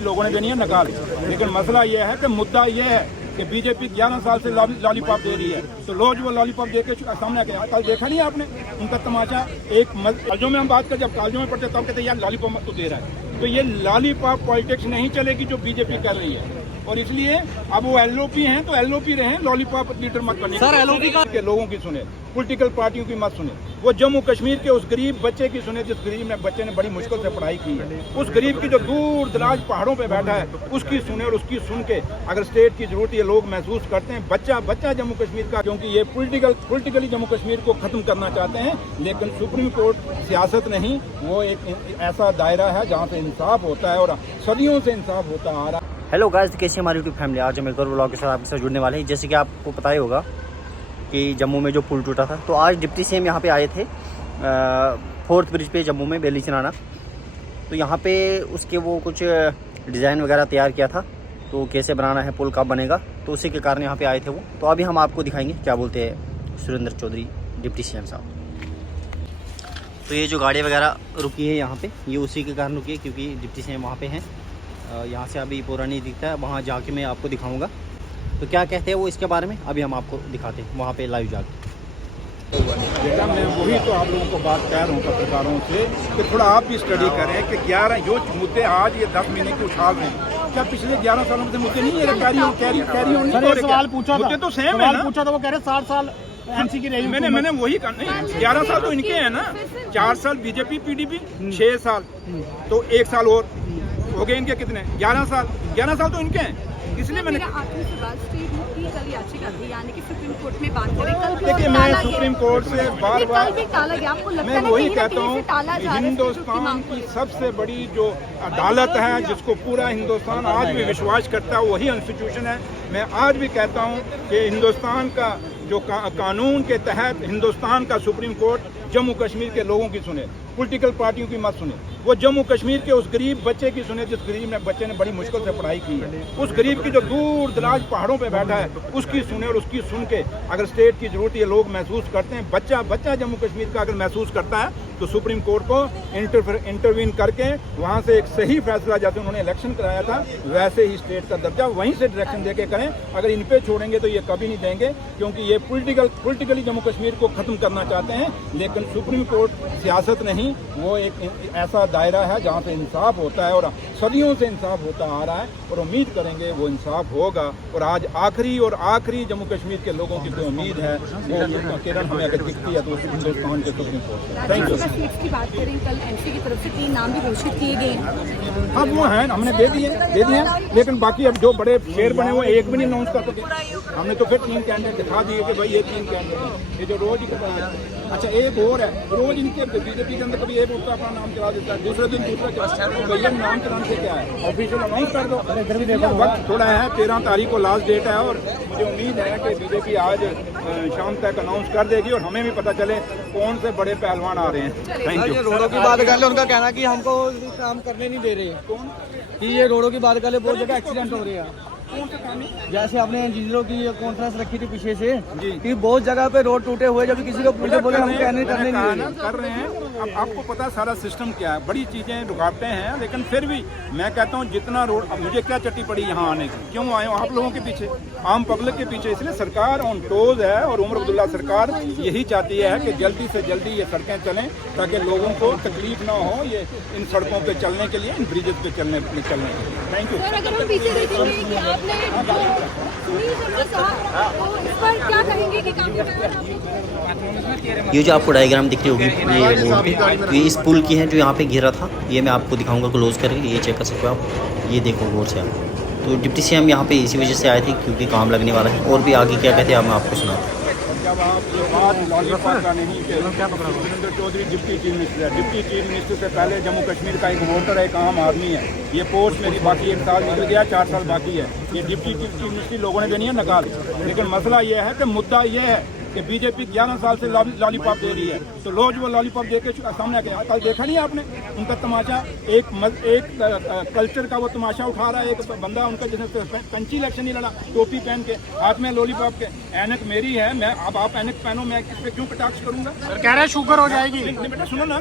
लोगों ने देनी है नकाल, लेकिन मसला ये है कि मुद्दा ये है कि बीजेपी 11 साल से लॉलीपॉप दे रही है, तो रोज वो लॉलीपॉप दे के सामने आके कल देखा नहीं आपने उनका तमाशा। एक कॉलेजों में हम बात करें, जब कॉलेजों में पढ़ते तब कहते यार लॉलीपॉप तो दे रहा है, तो ये लॉलीपॉप पॉलिटिक्स नहीं चलेगी जो बीजेपी कर रही है। और इसलिए अब वो एलओपी हैं तो एलओपी रहे, लॉलीपॉप लीडर मत बनिए। सर एलओपी के लोगों की सुने, पॉलिटिकल पार्टियों की मत सुने, वो जम्मू कश्मीर के उस गरीब बच्चे की सुने जिस गरीब बच्चे ने बड़ी मुश्किल से पढ़ाई की है, उस गरीब की जो दूर दराज पहाड़ों पे बैठा है उसकी सुने। और उसकी सुन के अगर स्टेट की जरूरत ये लोग महसूस करते हैं, बच्चा जम्मू कश्मीर का, क्योंकि ये पॉलिटिकली जम्मू कश्मीर को खत्म करना चाहते हैं। लेकिन सुप्रीम कोर्ट सियासत नहीं, वो एक ऐसा दायरा है जहाँ से इंसाफ होता है और सदियों से इंसाफ होता आ रहा है। हेलो गाइस, कैसी हमारी यूट्यूब फैमिली। आज हम एक और व्लॉग के साथ आपके साथ जुड़ने वाले हैं। जैसे कि आपको पता ही होगा कि जम्मू में जो पुल टूटा था, तो आज डिप्टी सीएम यहाँ पे आए थे 4th ब्रिज पे जम्मू में बेली चनाना। तो यहाँ पे उसके वो कुछ डिज़ाइन वगैरह तैयार किया था, तो कैसे बनाना है पुल, कब बनेगा, तो उसी के कारण यहाँ पे आए थे वो। तो अभी हम आपको दिखाएंगे क्या बोलते हैं सुरेंद्र चौधरी डिप्टी सीएम साहब। तो ये जो गाड़ी वगैरह रुकी है यहाँ पे, ये उसी के कारण रुकी है क्योंकि डिप्टी सीएम वहाँ पे हैं। यहाँ से अभी पूरा नहीं दिखता है, वहाँ जाके मैं आपको दिखाऊंगा तो क्या कहते हैं वो इसके बारे में। अभी हम आपको दिखाते हैं वहाँ पे लाइव जाके। बेटा मैं वही तो आप लोगों को बात कह रहा हूँ पत्रकारों से कि थोड़ा आप भी स्टडी करें कि 11 जो मुद्दे आज ये 10 महीने के उछाल रहे हैं, क्या पिछले 11 सालों में मुद्दे नहीं है? कैरी ऑन सवाल पूछा था, मुद्दे तो सेम है ना। पूछा था, वो कह रहे 60 साल एनसी की रही। मैंने वही कहा, नहीं 11 साल तो इनके हैं ना, 4 साल बीजेपी पीडीपी, 6 साल तो 1 साल और हो गए इनके, कितने 11 साल तो इनके हैं। इसलिए मैंने देखिए मैं सुप्रीम कोर्ट से बार मैं वही कहता हूँ, हिंदुस्तान की सबसे बड़ी जो अदालत है जिसको पूरा हिंदुस्तान आज भी विश्वास करता है, वही इंस्टीट्यूशन है। मैं आज भी कहता हूँ कि हिंदुस्तान का जो कानून के तहत हिंदुस्तान का सुप्रीम कोर्ट जम्मू कश्मीर के लोगों की सुने, पॉलिटिकल पार्टियों की मत सुने, वो जम्मू कश्मीर के उस गरीब बच्चे की सुने जिस गरीब बच्चे ने बड़ी मुश्किल से पढ़ाई की है, उस गरीब की जो दूर दराज पहाड़ों पे बैठा है उसकी सुने। और उसकी सुन के अगर स्टेट की जरूरत ये लोग महसूस करते हैं, बच्चा जम्मू कश्मीर का अगर महसूस करता है, तो सुप्रीम कोर्ट को इंटरवीन करके वहाँ से एक सही फैसला, जैसे उन्होंने इलेक्शन कराया था वैसे ही स्टेट का दर्जा वहीं से डायरेक्शन देके करें। अगर इन पे छोड़ेंगे तो ये कभी नहीं देंगे, क्योंकि ये पॉलिटिकली जम्मू कश्मीर को खत्म करना चाहते हैं। लेकिन सुप्रीम कोर्ट सियासत नहीं, वो एक ऐसा दायरा है जहाँ से इंसाफ होता है और सदियों से इंसाफ होता आ रहा है, और उम्मीद करेंगे वो इंसाफ होगा। और आज आखिरी जम्मू कश्मीर के लोगों की जो उम्मीद है वो किरण हमें अगर दिखती है तो हिंदुस्तान के supreme court. Thank you. Seats की बात करें, कल एनसी की तरफ से 3 नाम भी घोषित किए गए हैं। अब वो हैं, हमने दे दिए, लेकिन बाकी अब जो बड़े शेर बने हुए एक भी नहीं अनाउंस कर सके। हमने तो फिर 3 कैंडिडेट दिखा दिए कि भाई ये 3 कैंडिडेट हैं। ये जो रोज अच्छा एक और है, रोज इनके बीजेपी के अंदर कभी एक उठता अपना नाम चला देता है, दूसरे दिन दूसरा चला। भैया नाम चलाने से क्या है, ऑफिशियल अनाउंस कर दो। वक्त थोड़ा है, 13 तारीख को लास्ट डेट है, और मुझे उम्मीद है कि बीजेपी आज शाम तक अनाउंस कर देगी और हमें भी पता चले कौन से बड़े पहलवान आ रहे हैं। Thank you. रोडों की बात कर ले, उनका कहना कि हमको काम करने नहीं दे रहे। कौन कि ये रोडों की बात कर ले, बहुत जगह एक्सीडेंट हो रहे हैं। जैसे आपने इंजीनियरों की कॉन्फ्रेंस रखी थी पीछे से कि बहुत जगह पे रोड टूटे हुए, जब किसी को पूछे बोले हम कहने करने नहीं कर रहे हैं। अब आपको पता है सारा सिस्टम क्या है, बड़ी चीजें रुकावटें हैं, लेकिन फिर भी मैं कहता हूँ जितना रोड, अब मुझे क्या चट्टी पड़ी यहाँ आने की, क्यों आए हो आप लोगों के पीछे, आम पब्लिक के पीछे। इसलिए सरकार ऑन टोज है और उमर अब्दुल्ला सरकार यही चाहती है कि जल्दी से जल्दी ये सड़कें चलें ताकि लोगों को तकलीफ ना हो ये इन सड़कों पे चलने के लिए, इन ब्रिजेस पे चलने के लिए। Thank you. अगर हम पीछे देखेंगे कि आपने क्या कहेंगे कि काम ये जो आपको डायग्राम दिख रही होगी ये रोड पे, तो ये इस पुल की है जो यहाँ पे गिरा था। ये मैं आपको दिखाऊंगा क्लोज करके, ये चेक कर सकते हो आप, ये देखो गौर से आप। तो डिप्टी सीएम यहाँ पे इसी वजह से आए थे क्योंकि काम लगने वाला है। और भी आगे क्या कहते हैं आप मैं आपको सुनाता हूँ। जब आप आज लॉलीपॉप का नहीं कि Surendra Chaudhary deputy chief minister है, डिप्टी चीफ मिनिस्टर से पहले जम्मू कश्मीर का एक वोटर है, एक आम आदमी है। ये पोस्ट मेरी बाकी 1 साल निकल गया, 4 साल बाकी है। ये डिप्टी चीफ मिनिस्टर लोगों ने देनी है नकाल, लेकिन मसला ये है कि मुद्दा ये है कि बीजेपी 11 साल से लॉलीपॉप दे रही है, तो रोज वो लॉलीपॉप दे के सामने आ गया। कल देखा नहीं आपने उनका तमाशा, एक कल्चर का वो तमाशा उठा रहा है एक बंदा उनका, जिसने पंची इलेक्शन नहीं लड़ा, टोपी पहन के, हाथ में लॉलीपॉप के। ऐनक मेरी है, मैं अब आप ऐनक पहनो, मैं किस पे क्यों कटाक्ष करूंगा? कह रहे हैं शुगर हो जाएगी। नहीं बेटा सुनो ना,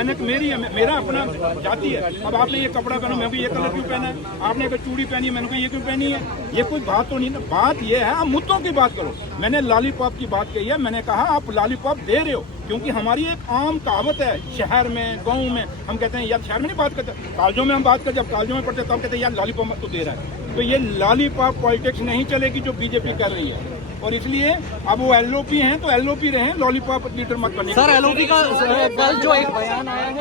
ऐनक मेरी है, मेरा अपना जाति है। अब आपने ये कपड़ा पहना, मैं को ये कलर क्यों पहना है? आपने अगर चूड़ी पहनी है, मैंने को ये क्यों पहनी है? ये कोई बात तो नहीं ना। बात ये है, आप मुद्दों की बात करो। मैंने लॉलीपॉप की बात कही है, मैंने कहा आप लॉलीपॉप दे रहे हो, क्योंकि हमारी एक आम कहावत है शहर में, गाँव में, हम कहते हैं यार शहर में नहीं बात करते, कॉलेजों में हम बात करते, जब कॉलेजों में पढ़ते तब कहते हैं यार लॉलीपॉप तो दे रहा है। तो ये लॉलीपॉप पॉलिटिक्स नहीं चलेगी जो बीजेपी कर रही है, और इसलिए अब वो एलओपी हैं तो एलओपी रहे, लॉलीपॉप लीडर मत बने। सर एलओपी का कल जो एक बयान आया है,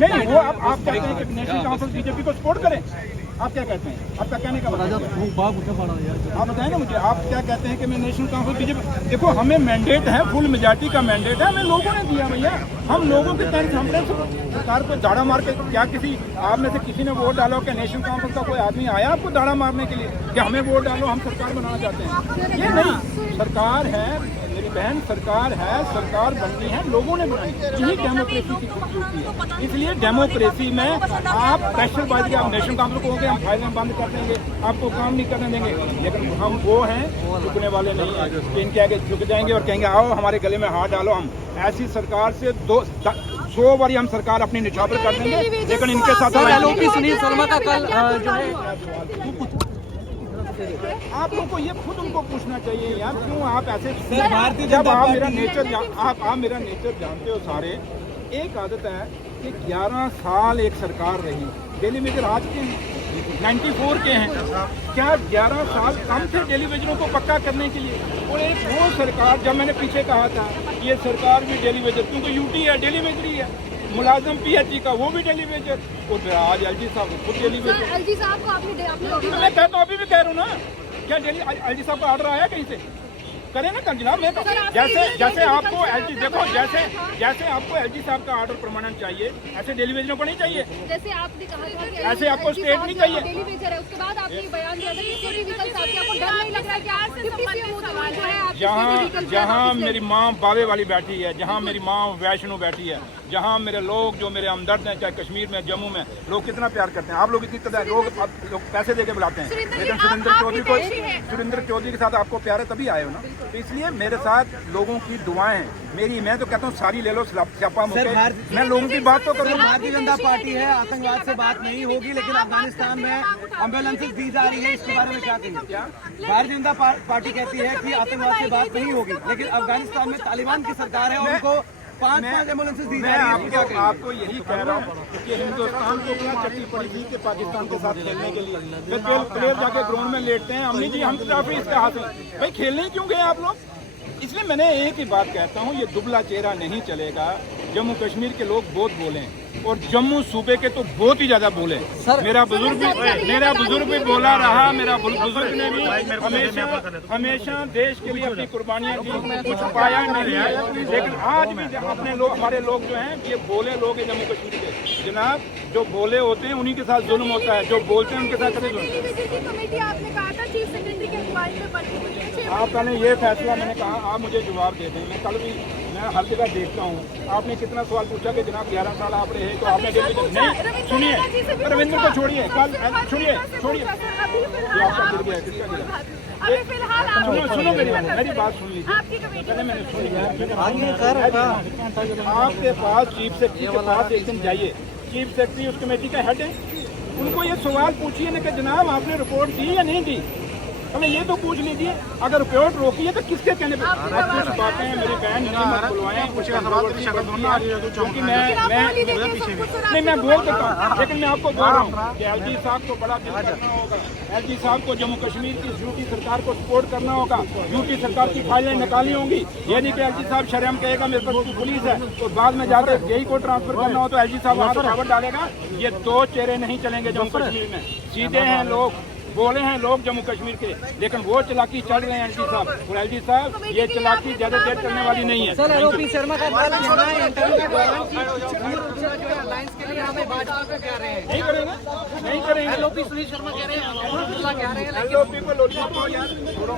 नहीं वो आप कहते हैं कि नेशनल काउंसिल बीजेपी को सपोर्ट करें, आप क्या कहते हैं? आपका कहने का मतलब आप बताएं ना मुझे, आप क्या कहते हैं कि मैं नेशनल काउंसिल बीजेपी? देखो हमें मैंडेट है, फुल मेजॉरिटी का मैंडेट है, हमें लोगों ने दिया भैया। हम लोगों के तहत हमने सरकार को दाड़ा मार के, क्या किसी आप में से किसी ने वोट डालो कि नेशनल काउंसिल का कोई आदमी आया आपको दाड़ा मारने के लिए कि हमें वोट डालो हम सरकार बनाना चाहते हैं? ये नहीं, सरकार है मेरी बहन, सरकार है, सरकार बननी है, लोगों ने बनानी, यही डेमोक्रेसी की खूबसूरती है। इसलिए डेमोक्रेसी में आप प्रेशरबाजी, आप नेशनल काउंसिल को हम फाइलें बंद कर देंगे, आपको काम नहीं करने देंगे, लेकिन हम वो हैं झुकने वाले नहीं हैं कि इनके आगे झुक जाएंगे और कहेंगे आओ हमारे गले में हाथ डालो। हम ऐसी सरकार से 100 बारी हम सरकार अपनी निछावर कर देंगे, लेकिन इनके साथ एलओपी सुनील शर्मा का कल जो है, आप लोगों को ये खुद उनको पूछना चाहिए यार, क्यों आप ऐसे? जब आप मेरा नेचर आप मेरा नेचर जानते हो सारे। एक आदत है कि 11 साल एक सरकार रही, डेली वेजर आज के हैं, 94 के हैं, क्या 11 साल कम थे डेली वेजरों को पक्का करने के लिए? और एक वो सरकार, जब मैंने पीछे कहा था ये सरकार भी डेली वेजर, क्योंकि यूटी है डेली वेजर ही है, मुलाजम पीएचई का वो भी डेली वेजर, और फिर आज एलजी साहब खुद डेली वेजर। एलजी साहब को आपने मैं कहता हूँ, अभी भी कह रहा हूँ ना, क्या डेली एलजी साहब का ऑर्डर आया कहीं से? करें ना जनाब, मैं तो जैसे आपको एलजी, देखो जैसे आपको एलजी साहब का ऑर्डर परमानेंट चाहिए, ऐसे डेली वेजरों को नहीं चाहिए। जैसे आपने कहा था कि ऐसे आपको स्टेट नहीं चाहिए। डेली वेजर है, उसके बाद आपने बयान दिया था कि कोई व्हीकल साहब, आपको डर नहीं लग रहा है कि आज से जो है जहाँ मेरी माँ बावे वाली बैठी है, जहाँ मेरी माँ वैष्णो बैठी है, जहाँ मेरे लोग जो मेरे हमदर्द हैं, चाहे कश्मीर में, जम्मू में, लोग कितना प्यार करते हैं। आप लोग इतनी कदर, लोग पैसे देके बुलाते हैं, लेकिन सुरेंद्र चौधरी के साथ आपको प्यार है तभी आए हो ना। तो इसलिए मेरे साथ लोगों की दुआएं हैं, मैं तो कहता हूँ सारी ले लो स्यापा मुके, मैं लोगों की बात तो करूँ। भारतीय जनता पार्टी है, आतंकवाद से बात नहीं होगी, लेकिन अफगानिस्तान में एम्बुलेंसेज दी जा रही है, इसके बारे में क्या कहेंगे? भारतीय जनता पार्टी कहती है कि आतंकवाद से बात नहीं होगी, लेकिन अफगानिस्तान में तालिबान की सरकार है, उनको 5 एम्बुलेंसेज दी जा रही है। आपको यही कह रहा हूँ कि हिंदुस्तान को क्या चट्टी पड़ी थी कि पाकिस्तान के साथ खेलने के लिए फिर प्लेयर जाके ग्राउंड में लेटते हैं, अम्मी जी हम ट्रॉफी इसके हासिल, भाई खेलने क्यों गए आप लोग? इसलिए मैंने एक ही बात कहता हूँ, ये दुबला चेहरा नहीं चलेगा। जम्मू कश्मीर के लोग बहुत बोले और जम्मू सूबे के तो बहुत ही ज्यादा बोले। मेरा बुजुर्ग भी बोला रहा, मेरा बुजुर्ग ने भी हमेशा देश के लिए अपनी कुर्बानियां दी, कुछ पाया नहीं, लेकिन आज भी अपने लोग, हमारे लोग जो हैं ये बोले लोग हैं जम्मू कश्मीर के। जनाब जो बोले होते हैं उन्हीं के साथ जुल्म होता है, जो बोलते हैं उनके साथ कभी आप पहले ये फैसला, मैंने कहा आप मुझे जवाब दे दें। मैं कल भी, मैं हर जगह देखता हूँ, आपने कितना सवाल पूछा कि जनाब 11 साल आप रहे तो आपने नहीं, सुनिए रविंद्र को छोड़िए, कल छोड़िए ये आपका गिर गया, किसका गिरा? सुनो मेरी बात सुन लीजिए, पहले मैंने सुन लिया। आपके पास चीफ सेक्रेटरी के पास एक दिन जाइए, चीफ सेक्रेटरी उस कमेटी का हेड है, उनको ये सवाल पूछिए ना कि जनाब आपने रिपोर्ट दी या नहीं दी, हमें ये तो पूछ लीजिए। अगर रिपोर्ट रोकी है तो किसके कहने पे? कुछ बातें मेरी बहन नहीं बुलवाएं, क्योंकि मैं बोल सकता हूँ, लेकिन मैं आपको बोल रहा हूँ कि एलजी साहब को बड़ा दिल करना होगा, एलजी साहब को जम्मू कश्मीर की यूटी सरकार को सपोर्ट करना होगा, यूटी सरकार की फाइलें निकाली होंगी। ये नहीं कि एलजी साहब शर्म कहेगा मेरे पास पुलिस है और बाद में जाकर जेई को ट्रांसफर करना हो तो एलजी साहब वहाँ रुकावट डालेगा। ये दो चेहरे नहीं चलेंगे जम्मू कश्मीर में, सीधे हैं लोग, बोले हैं लोग जम्मू कश्मीर के, लेकिन वो चालाकी चल रहे हैं एलजी साहब। और एलजी साहब ये चालाकी ज्यादा देर चलने वाली नहीं है। सर आरोपी शर्मा का बात कहना है इंटरव्यू के दौरान कि अलायंस के लिए हमें भाजपा को कह रहे हैं। नहीं करेंगे, नहीं करेंगे। आरोपी सुनील शर्मा कह रहे हैं, अब्दुल्ला कह रहे हैं, एलओपी को लोलियां पाओ यार, छोड़ो।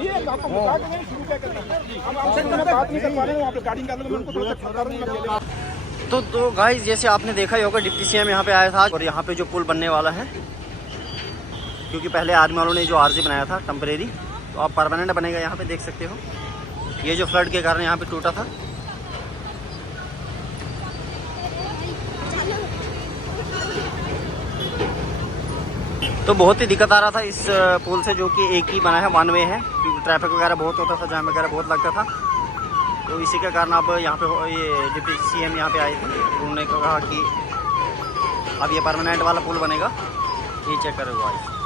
ये आपको बता के नहीं शुरू क्या करना है। हम आपसे बात नहीं कर पा रहे हैं, आप रिकॉर्डिंग कर लो, उनको थोड़ा सा खड़ा करूंगा। तो गाइस जैसे आपने देखा ही होगा डिप्टी सीएम यहाँ पे आया था और यहाँ पे जो पुल बनने वाला है, क्योंकि पहले आर्मी वालों ने जो आरजी बनाया था टेम्परेरी, तो अब परमानेंट बनेगा। यहाँ पे देख सकते हो ये जो फ्लड के कारण यहाँ पे टूटा था। तो बहुत ही दिक्कत आ रहा था इस पुल से, जो कि एक ही बना है, वन वे है, क्योंकि ट्रैफिक वगैरह बहुत होता था, जाम वगैरह बहुत लगता था। तो इसी के कारण अब यहाँ पे ये डिप्टी सीएम यहाँ पे आए थे, उन्होंने कहा कि अब ये परमानेंट वाला पुल बनेगा। ये चेक करो गाइस।